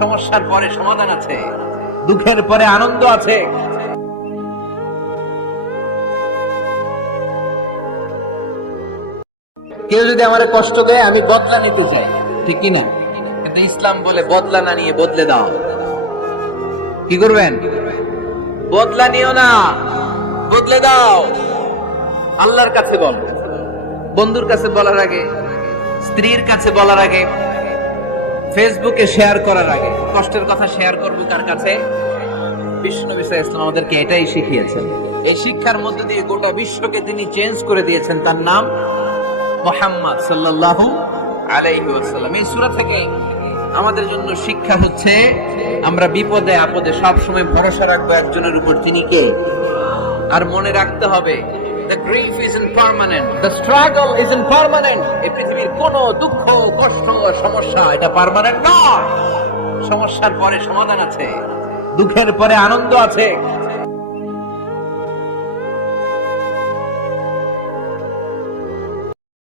সমস্যার পরে সমাধান আছে, দুঃখের পরে আনন্দ আছে। কেউ যদি আমার কষ্ট দেয়, আমি বদলা নিতে চাই, ঠিক কিনা? কিন্তু ইসলাম বলে বদলা না নিয়ে বদলে দাও। কি করবেন? বদলা নিও না, বদলে দাও। আল্লাহর কাছে বল, বন্ধুর কাছে বলার আগে, স্ত্রীর কাছে বলার আগে, ফেসবুকে শেয়ার করার আগে কষ্টের কথা শেয়ার করবো কার কাছে? বিশ্বনবী সাল্লাল্লাহু আলাইহি ওয়াসাল্লাম আমাদেরকে এটাই শিখিয়েছেন। এই শিক্ষার মধ্য দিয়ে গোটা বিশ্বকে তিনি চেঞ্জ করে দিয়েছেন। তার নাম মুহাম্মদ সাল্লাল্লাহু আলাইহি ওয়াসাল্লাম। এই সূরা থেকে আমাদের জন্য শিক্ষা হচ্ছে, আমরা বিপদে আপদে সব সময় ভরসা রাখবো একজনের উপর, তিনি কে? আর মনে রাখতে হবে, the grief isn't permanent, the struggle isn't permanent. এই পৃথিবীর কোন দুঃখ, কষ্ট, সমস্যা এটা পার্মানেন্ট নয়। সমস্যার পরে সমাধান আছে, দুঃখের পরে আনন্দ আছে।